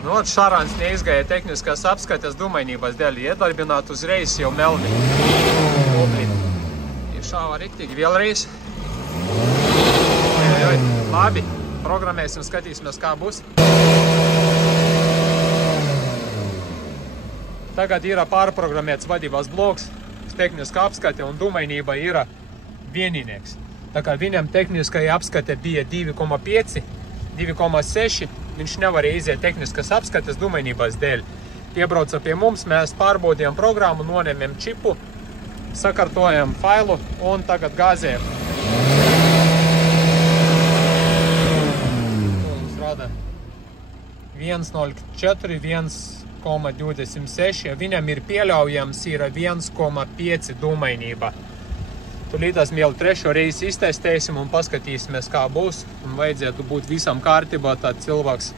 Nu, Šarāns neizgāja tehniskās apskates dumainības dēļ, iedarbināt uzreiz jau melni. Šāva riktīgi vēlreiz. Labi, programmēsim, skatīsimies, kā būs. Tagad ir pārprogrammēts vadības bloks, tehniskā apskate un dumainība ir vieninieks. Tā kā viņam tehniskajā apskate bija 2,5, 2,6, viņš nevarēja iziet tehniskas apskates dumainības dēļ. Piebrauca pie mums, mēs pārbaudījām programmu, noņēmām čipu, sakārtojam failu un tagad gāzējam. Mums rada 1,04, 1,26, viņam ir pieļaujams ir 1,5 dumainība. Tūlītās vēl trešo reizi iztestēsim un paskatīsimies, kā būs. Un vajadzētu būt visam kārtībā, tad cilvēks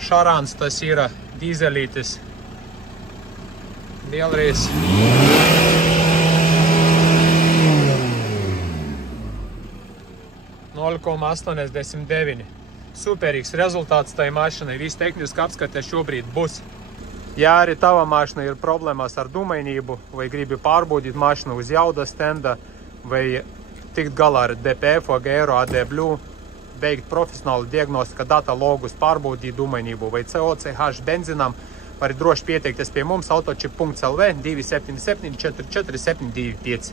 Šarāns, tas ir dīzelītis. Vēlreiz. $0,89. Superīgs rezultāts tai mašinai. Viss tehniski apskate šobrīd būs. Ja arī tava mašina ir problēmas ar dumainību, vai gribi pārbaudīt mašinu uz jauda stenda, vai tikt galā ar DPF, Gēro, AdBlue, veikt profesionālu diagnostika data logus, pārbaudīt dumainību vai COCH benzinām, var droši pieteikties pie mums autochip.lv 277 44 725.